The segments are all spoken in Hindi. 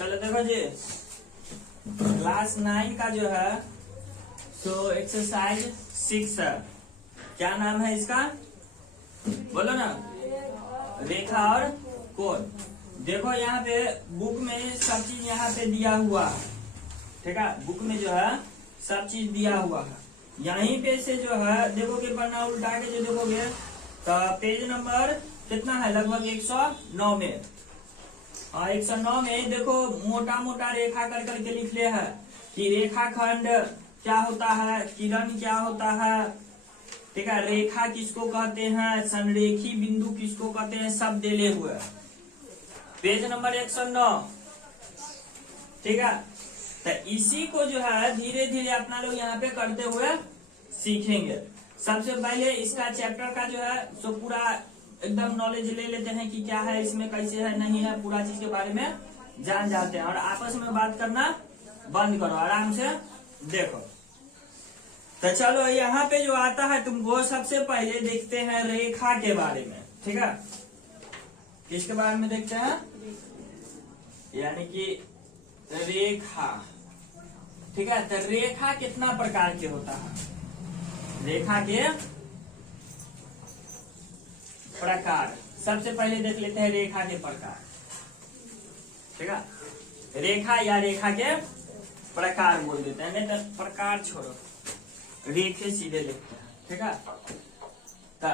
चलो देखो जी, क्लास 9 का जो है सो एक्सरसाइज 6 है। क्या नाम है इसका, बोलो ना। रेखा और कोण। देखो यहाँ पे बुक में सब चीज यहाँ पे दिया हुआ है, ठीक है। बुक में जो है सब चीज दिया हुआ है। यहीं पे से जो है देखोगे, पन्ना उल्टा के जो देखोगे तो पेज नंबर कितना है, लगभग 109 में। 109 में देखो मोटा मोटा रेखा कर करके लिख ले है कि रेखाखंड क्या होता है, किरण क्या होता है, ठीक है। रेखा किसको कहते हैं, संरेखी बिंदु किसको कहते हैं, सब देले हुए। पेज नंबर 109, ठीक है। तो इसी को जो है धीरे धीरे अपना लोग यहाँ पे करते हुए सीखेंगे। सबसे पहले इसका चैप्टर का जो है सो पूरा एकदम नॉलेज ले लेते हैं कि क्या है इसमें, कैसे है, नहीं है, पूरा चीज के बारे में जान जाते हैं। और आपस में बात करना बंद करो, आराम से देखो। तो चलो यहाँ पे जो आता है तुमको, सबसे पहले देखते हैं रेखा के बारे में, ठीक है। किसके बारे में देखते हैं, यानी कि रेखा, ठीक है। तो रेखा कितना प्रकार के होता है, रेखा के प्रकार। सबसे पहले देख लेते हैं रेखा के प्रकार, ठीक है। रेखा या रेखा के प्रकार बोल देते हैं, नहीं तो प्रकार छोड़ो, रेखे सीधे लिखते हैं, ठीक है। तो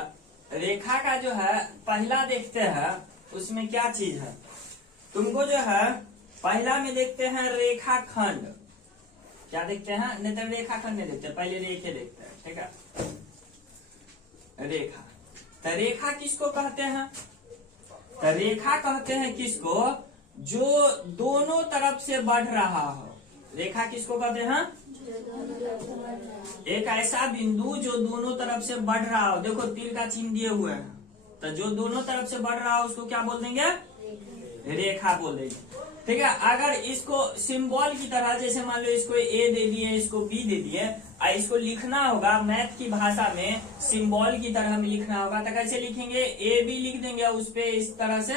रेखा का जो है पहला देखते हैं, उसमें क्या चीज है तुमको जो है पहला में देखते हैं रेखाखंड। क्या देखते हैं, नहीं तो रेखाखंड नहीं देखते, पहले रेखे देखते हैं, ठीक है। रेखा, तो रेखा किसको कहते हैं, तो रेखा कहते हैं किसको, जो दोनों तरफ से बढ़ रहा हो। रेखा किसको कहते हैं, एक ऐसा बिंदु जो दोनों तरफ से बढ़ रहा हो। देखो तीर का चिन्ह दिए हुए हैं, तो जो दोनों तरफ से बढ़ रहा हो उसको क्या बोल देंगे, रेखा बोल देंगे, ठीक है। अगर इसको सिंबल की तरह, जैसे मान लो इसको ए दे दिए, इसको बी दे दिए, और इसको लिखना होगा मैथ की भाषा में, सिंबल की तरह में लिखना होगा, तो कैसे लिखेंगे, ए बी लिख देंगे, उस पे इस तरह से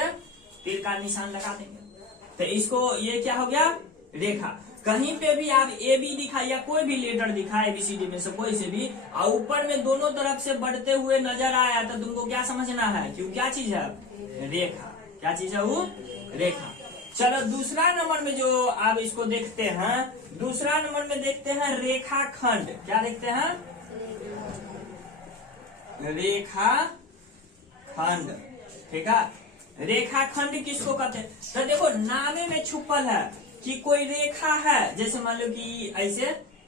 तीर का निशान लगा देंगे। तो इसको ये क्या हो गया, रेखा। कहीं पे भी आप ए बी दिखा या कोई भी लेटर दिखा ABCD में से कोई से भी, और ऊपर में दोनों तरफ से बढ़ते हुए नजर आया, तो तुमको क्या समझना है कि वो क्या चीज है, रेखा। क्या चीज है वो, रेखा। चलो दूसरा नंबर में जो आप इसको देखते हैं, दूसरा नंबर में देखते हैं रेखाखंड। क्या देखते हैं, रेखाखंड, ठीक है। रेखाखंड किसको कहते हैं, तो देखो नामे में छुपल है कि कोई रेखा है, जैसे मान लो कि ऐसे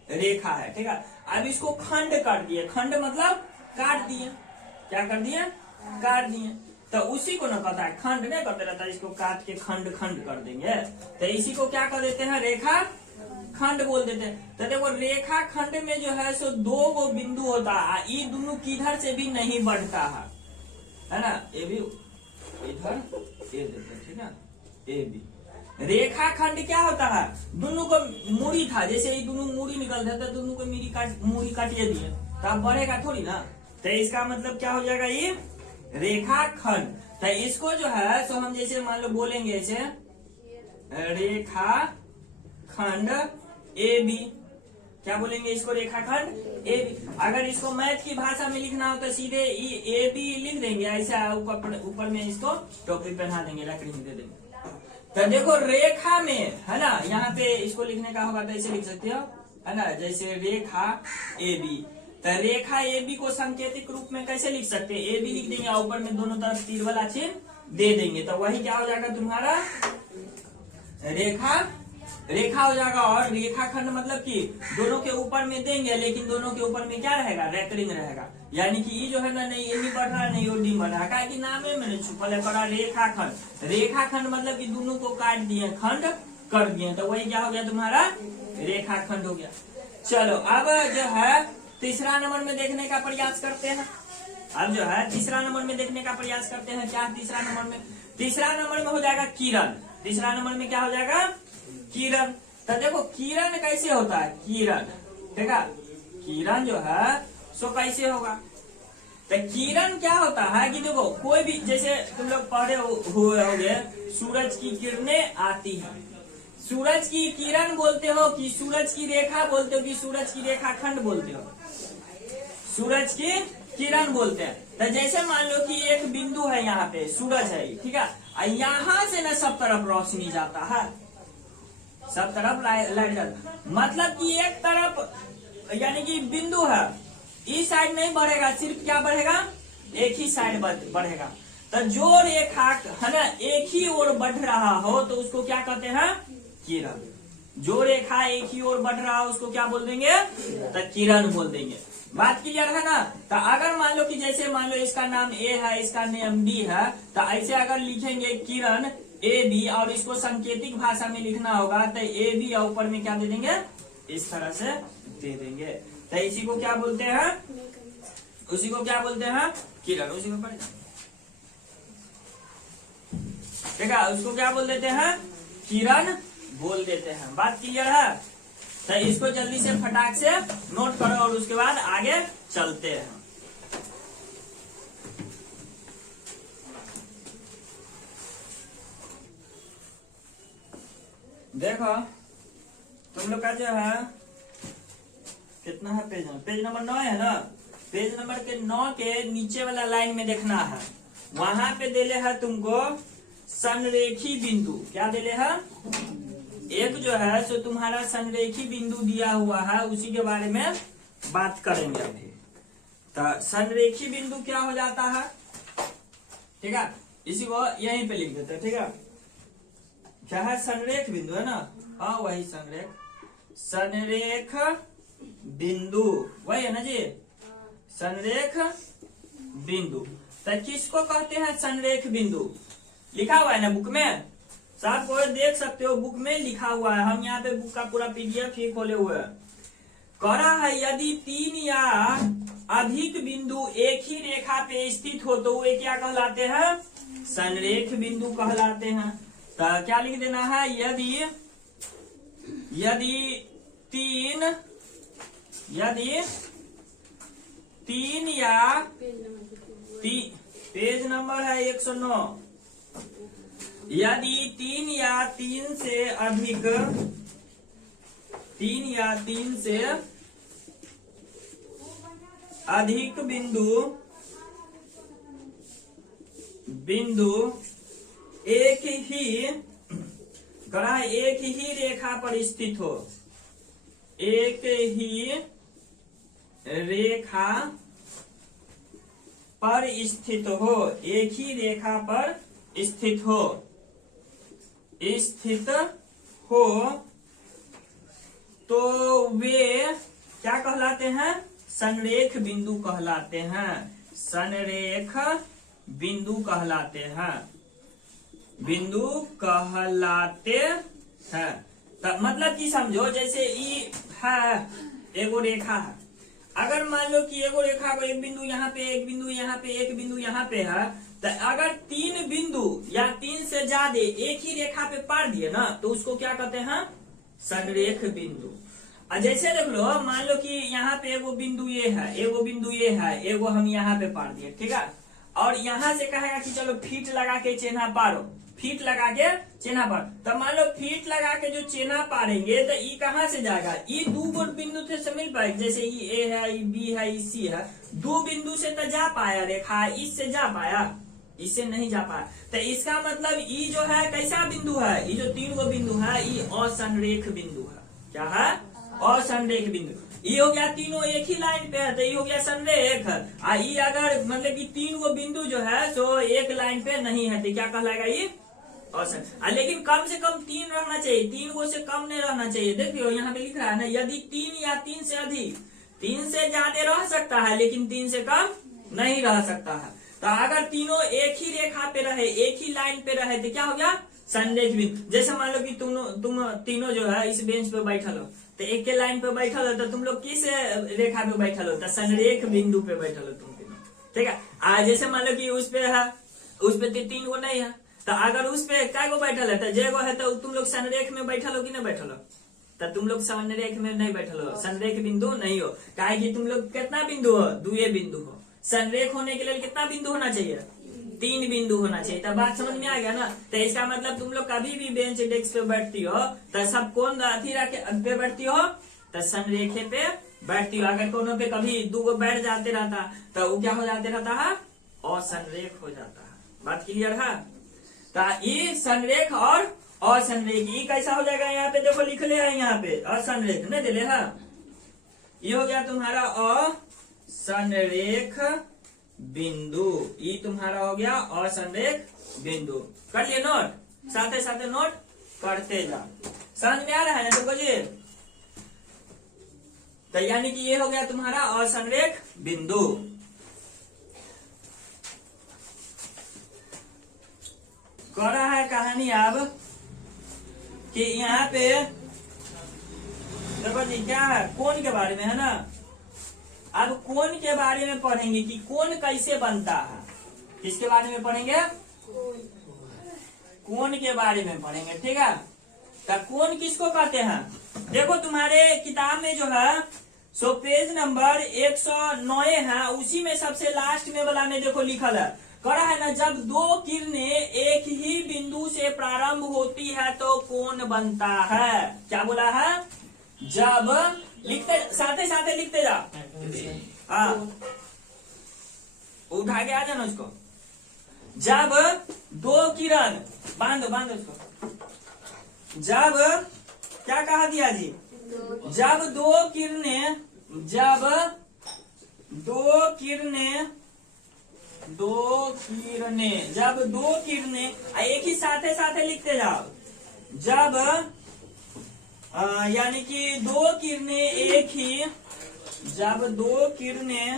रेखा है, ठीक है। अब इसको खंड कर दिए, खंड मतलब काट दिए, क्या कर दिए, काट दिए, तो उसी को ना कहता है, खंड नहीं करते रहता, इसको काट के खंड खंड कर देंगे, तो इसी को क्या कर देते हैं, रेखा खंड बोल देते हैं। तो देखो रेखा खंड में जो है सो दो वो बिंदु होता है, ये दोनों किधर से भी नहीं बढ़ता है ना, ये भी इधर ये देते हैं, ठीक है, ये भी। रेखा खंड क्या होता है, दोनों को मूड़ी था, जैसे ये दोनों मूड़ी निकलते हैं, तो दोनों को मूड़ी काटिए दिए, तो अब बढ़ेगा थोड़ी ना, तो इसका मतलब क्या हो जाएगा, ये रेखाखंड। तो इसको जो है सो हम जैसे मान लो बोलेंगे ऐसे, रेखाखंड AB, क्या बोलेंगे इसको, रेखाखंड AB। अगर इसको मैथ की भाषा में लिखना हो तो सीधे AB लिख देंगे, ऐसा ऊपर में इसको टोपी पहना देंगे, लकड़ी में दे देंगे। तो देखो रेखा में है ना, यहाँ पे इसको लिखने का होगा तो ऐसे लिख सकते हो, है ना, जैसे रेखा AB। तो रेखा AB को सांकेतिक रूप में कैसे लिख सकते हैं, AB लिख देंगे, ऊपर में दोनों तरफ तीर वाला चिन्ह दे देंगे, तो वही क्या हो जाएगा तुम्हारा, रेखा हो जाएगा। और रेखाखंड मतलब कि दोनों के ऊपर में देंगे, लेकिन दोनों के ऊपर में क्या रहेगा, रेकरिंग रहेगा, यानी कि ये जो है ना, नहीं ये नहीं बढ़ रहा, नहीं वो नहीं बढ़ रहा, क्या कि नामे में नहीं छुपल है, पड़ा रेखाखंड। रेखाखंड मतलब कि दोनों को काट दिए, खंड कर दिए, तो वही क्या हो गया तुम्हारा, रेखाखंड हो गया। चलो अब जो है तीसरा नंबर में देखने का प्रयास करते हैं। अब जो है तीसरा नंबर में देखने का प्रयास करते हैं, क्या तीसरा नंबर में, तीसरा नंबर में हो जाएगा किरण। तीसरा नंबर में क्या हो जाएगा, किरण। तो देखो किरण कैसे होता है, किरण, ठीक है। किरण जो है सो कैसे होगा, तो किरण क्या होता है कि देखो कोई भी, जैसे तुम लोग पढ़े हुए होंगे, सूरज की किरणें आती है, सूरज की किरण बोलते हो कि सूरज की रेखा बोलते हो कि सूरज की रेखा खंड बोलते हो? सूरज की किरण बोलते हैं। तो जैसे मान लो कि एक बिंदु है यहाँ पे, सूरज है, ठीक है, यहाँ से ना सब तरफ रोशनी जाता है, सब तरफ लाइट जाता है। मतलब कि एक तरफ यानी कि बिंदु है, इस साइड नहीं बढ़ेगा, सिर्फ क्या बढ़ेगा, एक ही साइड बढ़ेगा। तो जो रेखा है ना एक ही ओर बढ़ रहा हो तो उसको क्या कहते हैं, किरण। जो रेखा एक ही ओर बढ़ रहा हो उसको क्या बोल देंगे, तो किरण बोल देंगे। बात क्लियर है ना? तो अगर मान लो कि जैसे मान लो इसका नाम ए है, इसका नाम बी है, तो ऐसे अगर लिखेंगे किरण ए बी और इसको सांकेतिक भाषा में लिखना होगा तो ए बी और ऊपर में क्या दे देंगे, इस तरह से दे देंगे। तो इसी को क्या बोलते हैं, उसी को क्या बोलते हैं, किरण। उसी को पढ़े ठीक है, उसको क्या बोल देते हैं, किरण बोल देते हैं। बात क्लियर है? तो इसको जल्दी से फटाक से नोट करो और उसके बाद आगे चलते हैं। देखो तुम लोग का जो है कितना है पेज, पेज नंबर 9 है ना, पेज नंबर के 9 के नीचे वाला लाइन में देखना है, वहां पे देले है तुमको संरेखी बिंदु। क्या देले है, एक जो है सो तुम्हारा संरेखी बिंदु दिया हुआ है, उसी के बारे में बात करेंगे अभी। तो संरेखी बिंदु क्या हो जाता है, ठीक है, इसी को यहीं पे लिख देते हैं, ठीक है। क्या है, संरेख बिंदु है ना, हाँ वही संरेख बिंदु वही है ना जी, संरेख बिंदु। तो किसको कहते हैं संरेख बिंदु, लिखा हुआ है ना बुक में, सब को देख सकते हो, बुक में लिखा हुआ है। हम यहाँ पे बुक का पूरा पीडीएफ ही खोले हुए हैं। कह रहा है यदि 3 या अधिक बिंदु एक ही रेखा पे स्थित हो तो वे क्या कहलाते हैं, संरेख बिंदु कहलाते हैं। तो क्या लिख देना है, यदि तीन या पेज नंबर है 109, यदि 3 या 3 से अधिक बिंदु एक ही रेखा पर स्थित हो, एक ही रेखा पर स्थित हो, एक ही रेखा पर स्थित हो तो वे क्या कहलाते हैं, संरेख बिंदु कहलाते हैं, संरेख बिंदु कहलाते हैं, बिंदु कहलाते हैं। तो मतलब कि समझो जैसे ई है एगो रेखा है, अगर मान लो कि एगो रेखा को एक बिंदु यहाँ पे, एक बिंदु यहाँ पे, एक बिंदु यहाँ पे है, तो अगर 3 बिंदु या 3 से ज्यादा एक ही रेखा पे पार दिए ना तो उसको क्या कहते हैं, संरेख बिंदु। जैसे देख लो, मान लो कि यहाँ पे एगो बिंदु ये है, एगो बिंदु ये है, एगो हम यहाँ पे पार दिए, ठीक है, और यहाँ से कहेगा कि चलो फीट लगा के चिन्ह पारो, फीट लगा के चिन्ह पार, तो मान लो फीट लगा के जो चिन्ह पारेंगे तो ई कहाँ से जाएगा, ई 2 बिंदु से मिल पाएगा, जैसे ई ए है, ई बी है, ई सी है, 2 बिंदु से तो जा पाया रेखा, इससे जा पाया, इससे नहीं जा पाया। तो इसका मतलब ई जो है कैसा बिंदु है, ये जो 3 गो बिंदु है ये असंरेख बिंदु है। क्या है, असंरेख बिंदु। ये हो गया तीनों एक ही लाइन पे है तो ये हो गया संरेख। ये अगर मतलब कि 3 गो बिंदु जो है तो एक लाइन पे नहीं है तो क्या कहलाएगा, ये असंरेख। लेकिन कम से कम 3 रहना चाहिए, 3 गो से कम नहीं रहना चाहिए। देखियो यहाँ पे लिख रहा है ना, यदि 3 या 3 से अधिक, 3 से ज्यादा रह सकता है लेकिन 3 से कम नहीं रह सकता है। तो अगर तीनों एक ही रेखा पे रहे, एक ही लाइन पे रहे तो क्या हो गया, संरेख बिंदु। जैसे मान लो कि तुम तीनों जो है इस बेंच पे बैठल हो तो एक के लाइन पे बैठल हो तो तुम लोग किस रेखा पे बैठल हो, तो संरेख बिंदु पे बैठल हो तुम तीनों, ठीक है। जैसे मान लो कि उस पे है, उस पे 3 गो नहीं है, तो अगर उस पे क्या गो बैठल है तो जय गो है तो तुम लोग संरेख में बैठल हो कि नहीं बैठल हो, तो तुम लोग संरेख में नहीं बैठल हो, संरेख बिंदु नहीं हो। काहे कि तुम लोग कितना बिंदु हो, 2 बिंदु हो। संरेख होने के लिए कितना बिंदु होना चाहिए, 3 बिंदु होना चाहिए। तब बात समझ में आ गया ना। तो इसका मतलब तुम लोग कभी भी बेंच डेस्क पे बैठती हो तो सब कौन अथी पे बैठती हो, तो संरेखे पे बैठती हो। अगर कोनो पे कभी 2 बैठ जाते रहता तो वो क्या हो जाते रहता है, असंरेख हो जाता है। बात क्लियर है। तो ये संरेख और असंरेख ये कैसा हो जाएगा, यहाँ पे देखो लिख ले है, यहाँ पे असंरेख नहीं दिले है, ये हो गया तुम्हारा असंरेख बिंदु, ये तुम्हारा हो गया असंरेख बिंदु। कर लिए नोट, साथे साथे नोट करते जा। समझ में आ रहा है ना तुमको जी। तो यानी कि ये हो गया तुम्हारा असंरेख बिंदु। कह रहा है कहानी अब कि यहाँ पे देखो जी क्या है, कोण के बारे में है ना। अब कोण के बारे में पढ़ेंगे कि कोण कैसे बनता है। किसके बारे में पढ़ेंगे, कोण के बारे में पढ़ेंगे, ठीक है। तो कोण किसको कहते हैं, देखो तुम्हारे किताब में जो है सो पेज नंबर 109 है, उसी में सबसे लास्ट में वाला में देखो लिखल है, करा है ना, जब 2 किरणें एक ही बिंदु से प्रारंभ होती है तो कोण बनता है। क्या बोला है, जब लिखते साथे साथे लिखते जा, हाँ उठा के आ जाना उसको। जब 2 किरण बांधो उसको, जब क्या कहा दिया जी, जब 2 किरणें एक ही साथे साथे लिखते जाओ, जब यानी कि 2 किरणें एक ही, जब 2 किरणें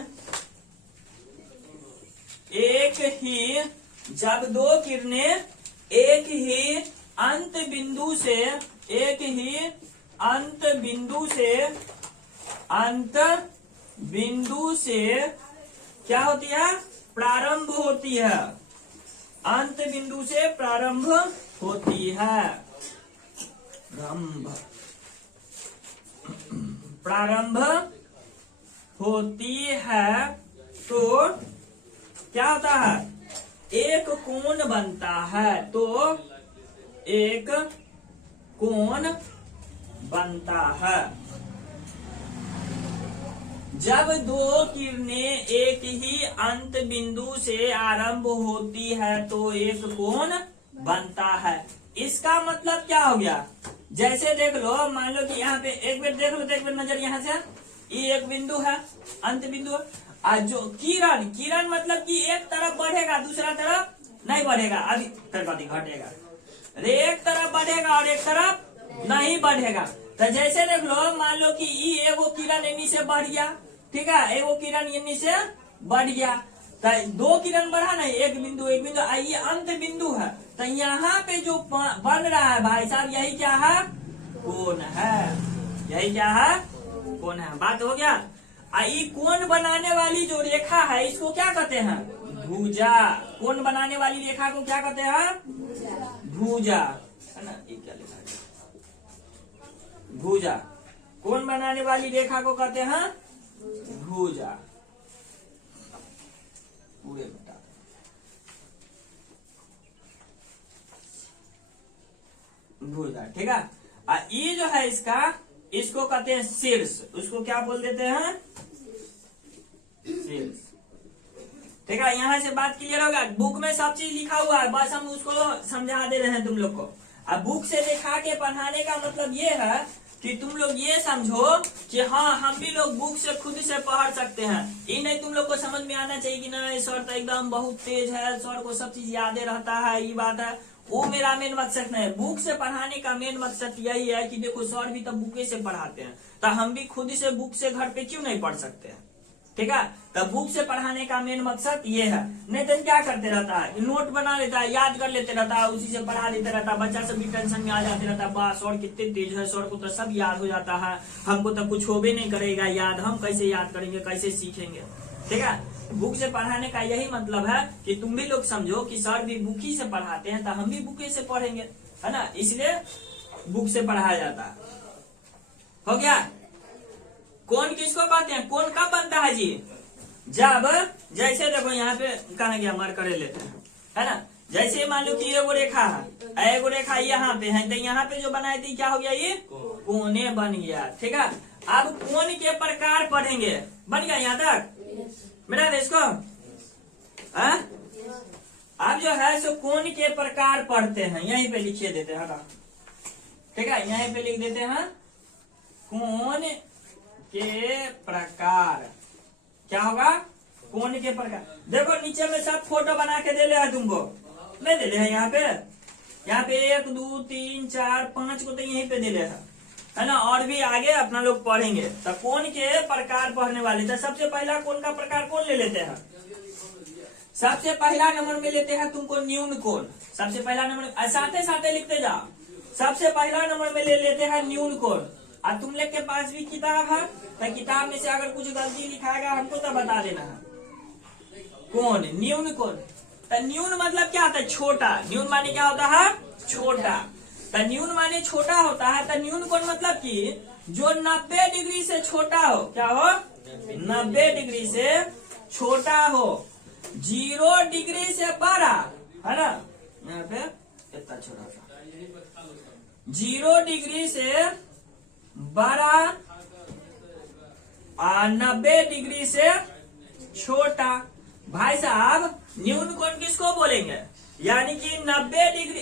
एक ही अंत बिंदु से क्या होती है, प्रारंभ होती है, अंत बिंदु से प्रारंभ होती है, प्रारंभ होती है तो क्या होता है, एक कोण बनता है, तो एक कोण बनता है। जब 2 किरणें एक ही अंत बिंदु से आरंभ होती है तो एक कोण बनता है। इसका मतलब क्या हो गया, जैसे देख लो, मान लो कि यहाँ पे एक बार देख लो, तो एक बार नजर यहाँ से, ये एक बिंदु है, अंत बिंदु। और जो किरण मतलब कि एक तरफ बढ़ेगा दूसरा तरफ नहीं बढ़ेगा, अभी प्रगति घटेगा, एक तरफ बढ़ेगा और एक तरफ नहीं बढ़ेगा। तो जैसे देख लो, मान लो कि ये एगो किरण इन्हीं से बढ़ गया, ठीक है, एगो किरण इन्हीं से बढ़ गया, तो 2 किरण बढ़ा नहीं, एक बिंदु ये अंत बिंदु है। तो यहाँ पे जो बन रहा है भाई साहब, यही क्या है, कोण है, यही क्या है, कोण है। बात हो गया। ये कोण बनाने वाली जो रेखा है इसको क्या कहते हैं, भुजा। कोण बनाने वाली रेखा को क्या कहते हैं, भुजा, है ना, ये क्या लिखा है, भुजा। कोण बनाने वाली रेखा को कहते हैं भुजा। पूरे बता भुजा, ठीक है। ये जो है इसको कहते हैं शीर्ष, उसको क्या बोल देते हैं, शीर्ष, ठीक है। यहाँ से बात क्लियर होगा। बुक में सब चीज लिखा हुआ है, बस हम उसको समझा दे रहे हैं तुम लोग को। अब बुक से दिखा के पढ़ाने का मतलब ये है कि तुम लोग ये समझो कि हाँ, हम भी लोग बुक से खुद से पढ़ सकते हैं। ये नहीं तुम लोग को समझ में आना चाहिए कि नहीं सर तो एकदम बहुत तेज है, सर को सब चीज यादें रहता है, ये बात है, वो मेरा मेन मकसद नहीं है। बुक से पढ़ाने का मेन मकसद यही है कि देखो सर भी तो बुके से पढ़ाते हैं, तो हम भी खुद से बुक से घर पे क्यों नहीं पढ़ सकते हैं, ठीक है। तो बुक से पढ़ाने का मेन मकसद ये है। नहीं तो क्या करते रहता है, नोट बना लेता है, याद कर लेते रहता है, उसी से पढ़ा देते रहता है, बच्चा सब भी टेंशन में आ जाते रहता है, बस सर कितने तेज है, सर को तो सब याद हो जाता है, हमको तो कुछ होबे नहीं करेगा याद, हम कैसे याद करेंगे, कैसे सीखेंगे, ठीक है। बुक से पढ़ाने का यही मतलब है कि तुम भी लोग समझो कि सर भी बुक ही से पढ़ाते हैं, तो हम भी बुके से पढ़ेंगे, है ना, इसलिए बुक से पढ़ाया जाता है। हो गया। कोण किसको कहते हैं, कोण कब बनता है जी, जब जैसे देखो यहाँ पे कहा गया, मार्कर लेते हैं, है ना। जैसे मान लो कि एगो रेखा है, एगो रेखा यहाँ पे है, तो यहाँ पे जो बनाई थी क्या हो गया, ये कोने बन गया। ठीक है, अब कोण के प्रकार पढ़ेंगे। बन गया यहाँ तक बेटा इसको। अब जो है सो कोण के प्रकार पढ़ते हैं, यहीं पे लिखिए देते हैं। ठीक है, यहीं पे लिख देते हैं कोण के प्रकार। क्या होगा, कोण के प्रकार। देखो नीचे में सब फोटो बना के दे ले है तुमको, नहीं दे ले है यहाँ पे 1 2 3 4 5 को तो यहीं पे दे ले है ना। और भी आगे अपना लोग पढ़ेंगे। तो कोण के प्रकार पढ़ने वाले, तो सबसे पहला कोण का प्रकार कौन ले लेते हैं। सबसे पहला नंबर में लेते हैं तुमको न्यून कोण। सबसे पहला नंबर साथे साथे लिखते जाओ। सबसे पहला नंबर में ले लेते हैं न्यून कोण। और तुम लोग के पास भी किताब है, तो किताब में से अगर कुछ गलती लिखाएगा हमको तो बता देना है। कोण, न्यून कोण। तो न्यून मतलब क्या होता है, छोटा। न्यून माने क्या होता है, छोटा। तो न्यून माने छोटा होता है। तो न्यून कोण मतलब कि जो 90 डिग्री से छोटा हो। क्या हो, 90 डिग्री से छोटा हो। 0 डिग्री से बड़ा, है ना। यहाँ पे इतना छोटा सा 0 डिग्री से बड़ा और 90 डिग्री से छोटा। भाई साहब न्यून कोण किसको बोलेंगे, यानी कि 90 डिग्री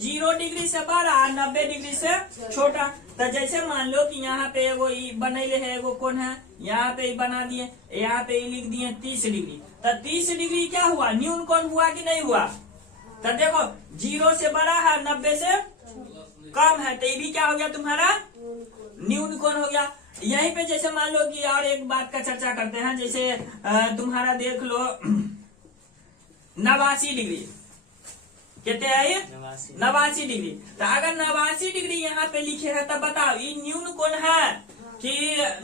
0 डिग्री से बड़ा और 90 डिग्री से छोटा। तो जैसे मान लो कि यहाँ पे एगो बनैले है, एगो कोण है, यहाँ पे बना दिए, यहाँ पे लिख दिए 30 डिग्री। तो 30 डिग्री क्या हुआ, न्यून कोण हुआ कि नहीं हुआ। तो देखो 0 से बड़ा है, 90 से कम है, तो ये भी क्या हो गया तुम्हारा, न्यून कोण हो गया। यहीं पे जैसे मान लो कि और एक बात का चर्चा करते हैं। जैसे तुम्हारा देख लो 89 डिग्री, कहते हैं ये 89 डिग्री। तो अगर 89 डिग्री यहाँ पे लिखे है, तब बताओ ये न्यून कोण है कि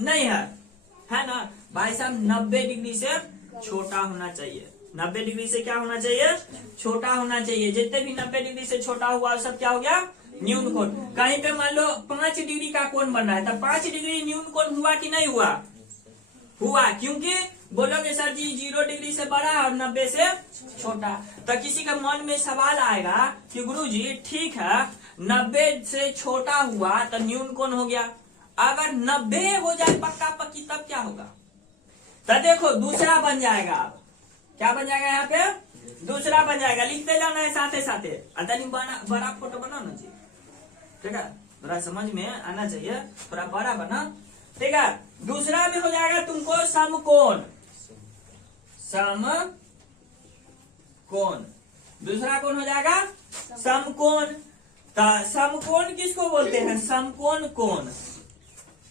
नहीं है ना। भाई साहब 90 डिग्री से छोटा होना चाहिए। 90 डिग्री से क्या होना चाहिए, छोटा होना चाहिए। जितने भी 90 डिग्री से छोटा हुआ सब क्या हो गया, न्यून कोण। कहीं पे मान लो 5 डिग्री का कोण बन रहा है, तो 5 डिग्री न्यून कोण हुआ कि नहीं हुआ, हुआ। क्योंकि बोलोगे सर जी 0 डिग्री से बड़ा और 90 से छोटा। तो किसी का मन में सवाल आएगा कि गुरुजी ठीक है 90 से छोटा हुआ तो न्यून कोण हो गया, अगर 90 हो जाए पक्का पक्की तब क्या होगा। तो देखो दूसरा बन जाएगा। क्या बन जाएगा, यहाँ पे दूसरा बन जाएगा। लिखते जाना है साथे साथे। अतनी बड़ा फोटो बनाओ ना जी, ठीक है, थोड़ा समझ में आना चाहिए, थोड़ा बड़ा बना। ठीक है, दूसरा में हो जाएगा तुमको समकोण। समकोण, दूसरा कौन हो जाएगा, समकोण। समकोण किसको बोलते हैं, समकोण कोण।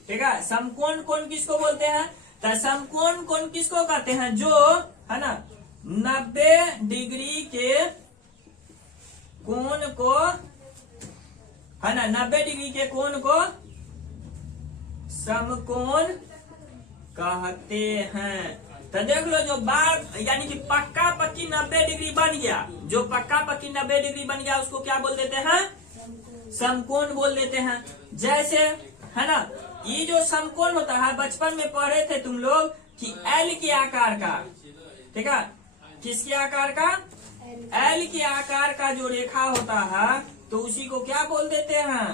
ठीक है, समकोण कोण किसको बोलते हैं। तो समकोण कोण किसको कहते हैं, जो है ना 90 डिग्री के कोण को, है ना, 90 डिग्री के कोण को समकोण कहते हैं। तो देख लो जो बार यानी कि पक्का पक्की 90 डिग्री बन गया, जो पक्का पक्की 90 डिग्री बन गया उसको क्या बोल देते हैं, समकोण बोल देते हैं। जैसे है ना, ये जो समकोण होता है बचपन में पढ़े थे तुम लोग कि एल के आकार का, ठीक है, किसके आकार का, एल के आकार का जो रेखा होता है तो उसी को क्या बोल देते हैं,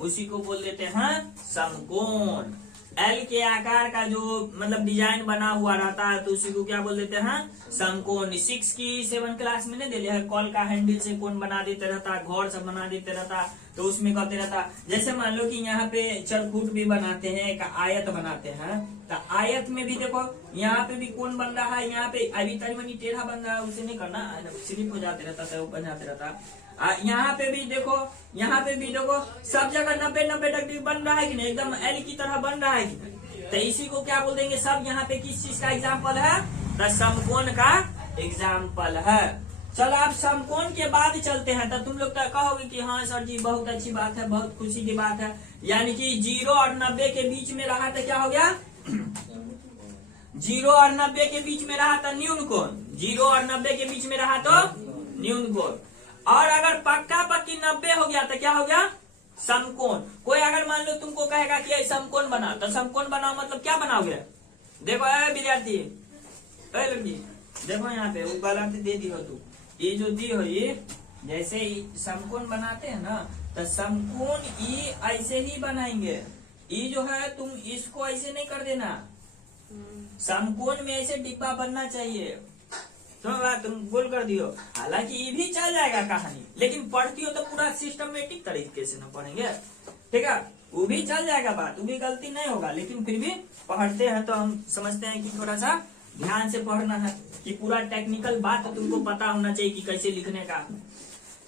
उसी को बोल देते हैं समकोण। एल के आकार का जो मतलब डिजाइन बना हुआ रहता है तो उसी को क्या बोल देते हैं, समकोण। 6 की 7 क्लास में नहीं दिले है, कॉल का हैंडल से कोण बना देते रहता, घर सब बना देते रहता, तो उसमें कहते रहता। जैसे मान लो कि यहाँ पे चरखूट भी बनाते हैं, एक आयत बनाते हैं, तो आयत में भी देखो यहाँ पे भी कोण बन रहा है, यहाँ पे अभी तरी मनी टेढ़ा बन रहा है, उसे नहीं करना, स्लिप हो जाते रहता था, वो बनाते रहता। यहाँ पे भी देखो, यहाँ पे भी देखो, सब जगह 90-90 डिग्री बन रहा है कि नहीं, एकदम एल की तरह बन रहा है कि नहीं। तो इसी को क्या बोल देंगे, सब यहाँ पे किस चीज का एग्जाम्पल है, तो समकोण का एग्जाम्पल है। चलो आप समकोण के बाद चलते हैं। तो तुम लोग तो कहोगे कि हाँ सर जी बहुत अच्छी बात है, बहुत खुशी की बात है, यानी कि 0 और 90 के बीच में रहा तो क्या हो गया, 0 और 90 के बीच में रहा तो न्यून कोण, 0 और 90 के बीच में रहा तो न्यून कोण। और अगर पक्का पक्की 90 हो गया तो क्या हो गया, समकोण। कोई अगर मान लो तुमको कहेगा कि समकोण बना, तो समकोण बनाओ मतलब क्या बनाओगे, देखो विद्यार्थी लड़की देखो यहाँ पे वो गलत दे दी हो तू, ये जो दी हुई, जैसे समकोण बनाते हैं ना, तो समकोण ई ऐसे ही बनाएंगे। ई जो है तुम इसको ऐसे नहीं कर देना, समकोण में ऐसे डिब्बा बनना चाहिए। तो तुम गोल कर दियो, हालांकि ये भी चल जाएगा कहानी, लेकिन पढ़ती हो तो पूरा सिस्टमेटिक तरीके से ना पढ़ेंगे, ठीक है। वो भी चल जाएगा बात, वो भी गलती नहीं होगा, लेकिन फिर भी पढ़ते हैं तो हम समझते हैं कि थोड़ा सा ध्यान से पढ़ना है, कि पूरा टेक्निकल बात तुमको पता होना चाहिए कि कैसे लिखने का।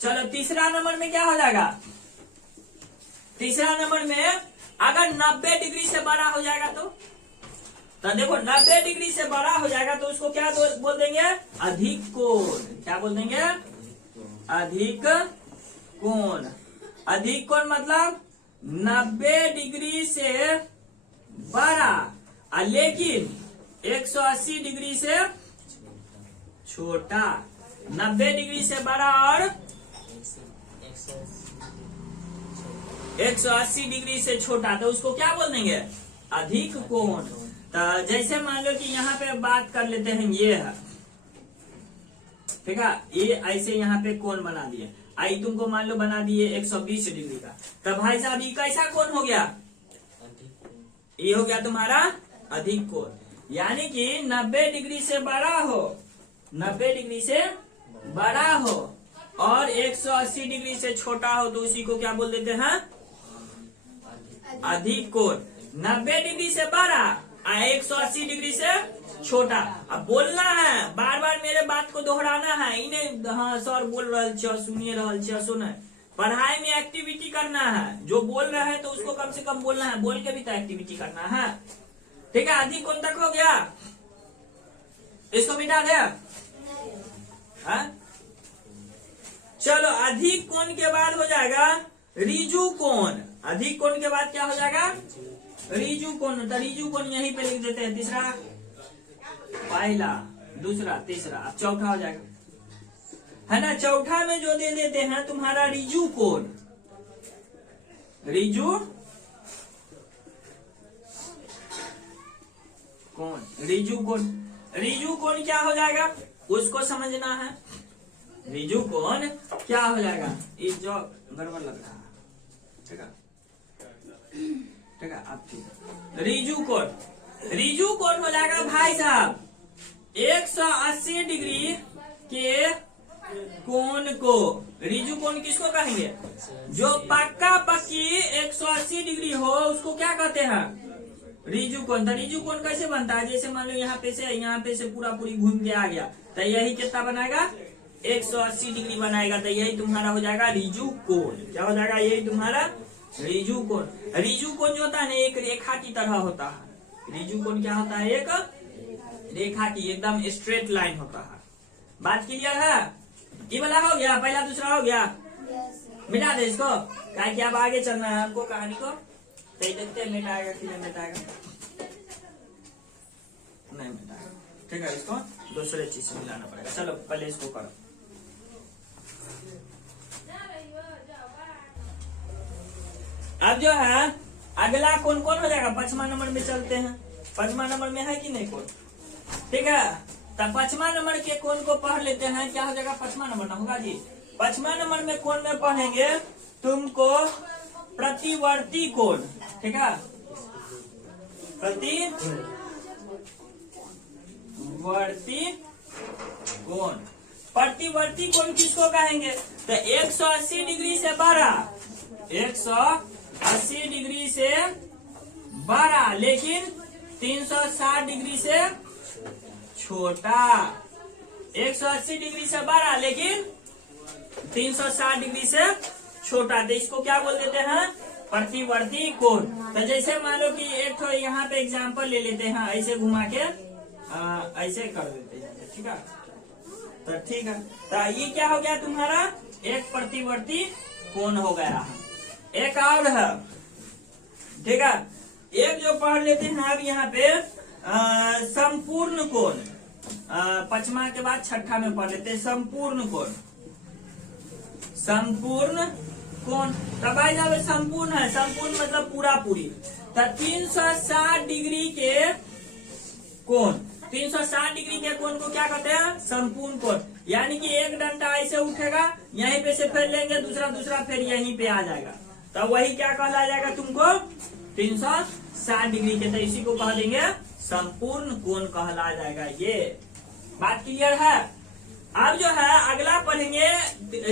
चलो तीसरा नंबर में क्या हो जाएगा, तीसरा नंबर में अगर 90 डिग्री से बड़ा हो जाएगा तो देखो 90 डिग्री से बड़ा हो जाएगा तो उसको क्या बोल देंगे, अधिक कोण। क्या बोल देंगे, अधिक कोण। अधिक कोण मतलब 90 डिग्री से बड़ा, लेकिन 180 डिग्री से छोटा। 90 डिग्री से बड़ा और 180 डिग्री से छोटा, तो उसको क्या बोल देंगे, अधिक कोण। तो जैसे मान लो कि यहाँ पे बात कर लेते हैं, ये है, ठीक है, ये ऐसे यहाँ पे कोण बना दिए। आई तुमको मान लो बना दिए 120 डिग्री का, तो भाई साहब ये कैसा कोण हो गया, ये हो गया तुम्हारा अधिक कोण। यानी कि 90 डिग्री से बड़ा हो, 90 डिग्री से बड़ा हो और 180 डिग्री से छोटा हो, तो उसी को क्या बोल देते हैं, अधिक कोण। 90 डिग्री से बड़ा, 180 डिग्री से छोटा। अब बोलना है, बार बार मेरे बात को दोहराना है, इन्हें हाँ सर बोल रहे छो, सुनिए रहे छो, सुने। पढ़ाई में एक्टिविटी करना है, जो बोल रहे हैं तो उसको कम से कम बोलना है, बोल के भी तो एक्टिविटी करना है, ठीक है। अधिक कोण तक हो गया, इसको मिटा दे। चलो अधिक कोण के बाद हो जाएगा ऋजु कोण। अधिक कोण के बाद क्या हो जाएगा, ऋजु कोण। तो ऋजु कोण यहीं पे लिख देते हैं, तीसरा, पहला, दूसरा, तीसरा, अब चौथा हो जाएगा, है ना। चौथा में जो दे देते हैं तुम्हारा ऋजु कोण, ऋजु कोण, ऋजु कोण। ऋजु कोण क्या हो जाएगा उसको समझना है। ऋजु कोण क्या हो जाएगा, इस जो गड़बड़ लग रहा है, ठीक है, ठीक है, अब ठीक। ऋजु कोण, ऋजु कोण हो जाएगा भाई साहब 180 डिग्री के कोण को। ऋजु कोण किसको कहेंगे, जो पक्का पक्की 180 डिग्री हो उसको क्या कहते हैं, ऋजु कोण। तो ऋजु कोण कैसे बनता है, जैसे मान लो यहाँ पे से पूरा पूरी घूम के आ गया, तो यही कितना बनाएगा, 180 डिग्री बनाएगा, तो यही तुम्हारा हो जाएगा ऋजु कोण। क्या हो जाएगा, यही तुम्हारा ऋजु कोण। ऋजु कोण जो होता है ना, एक रेखा की तरह होता है। ऋजु कोण क्या होता है, एक रेखा की, एकदम स्ट्रेट लाइन होता है। बात क्लियर है, ये वाला हो गया, पहला दूसरा हो गया, मिटा दे इसको, क्या कि अब आगे चलना है हमको कहानी को। तो देखते हैं मिटाएगा कि नहीं मिटाएगा, नहीं मिटाएगा, ठीक है। इसको दूसरे चीज से मिलाना पड़ेगा। चलो पहले इसको करो। अब जो है अगला कौन कौन हो जाएगा, 5वां नंबर में चलते हैं। 5वां नंबर में है कि नहीं कौन, ठीक है। तब 5वां नंबर के कौन को पढ़ लेते हैं। क्या हो जाएगा 5वां नंबर ना होगा जी। 5वां नंबर में कौन में पढ़ेंगे तुमको प्रतिवर्ती कोण, ठीक है। प्रतिवर्ती कोण, प्रतिवर्ती कोण किसको कहेंगे, तो 180 डिग्री से बड़ा, 180 डिग्री से बड़ा लेकिन 360 डिग्री से छोटा। 180 डिग्री से बड़ा लेकिन 360 डिग्री से छोटा, तो इसको क्या बोल देते हैं, प्रतिवर्ती कोण। तो जैसे मान लो कि एक तो यहाँ पे एग्जांपल ले लेते हैं, ऐसे घुमा के ऐसे कर देते हैं, ठीक है। तो ठीक है, तो ये क्या हो गया तुम्हारा, एक प्रतिवर्ती कोण हो गया है। एक और है, ठीक है। एक जो पढ़ लेते हैं अब यहाँ पे संपूर्ण कोण। 5वां के बाद 6ठा में पढ़ लेते हैं संपूर्ण कोण। संपूर्ण कोण, तो भाई साहब संपूर्ण है, संपूर्ण मतलब पूरा पूरी। तो 360 डिग्री के कोण, 360 डिग्री के कोण को क्या कहते हैं, संपूर्ण कोण। यानी कि एक डंडा ऐसे उठेगा, यहीं पे से फेर लेंगे, दूसरा फेर यहीं पे आ जाएगा, तब वही क्या कहला जाएगा तुमको 360 डिग्री के, तो इसी को कह देंगे संपूर्ण कोण कहला जाएगा। ये बात क्लियर है। अब जो है अगला पढ़ेंगे,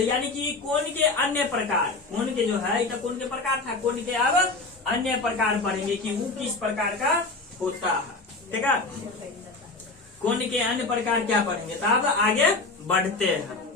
यानी कि कोण के अन्य प्रकार। कोण के जो है इधर कोण के प्रकार था, कोण के अब अन्य प्रकार पढ़ेंगे कि वो किस प्रकार का होता है। ठीक है, कोण के अन्य प्रकार क्या पढ़ेंगे, तो अब आगे बढ़ते हैं।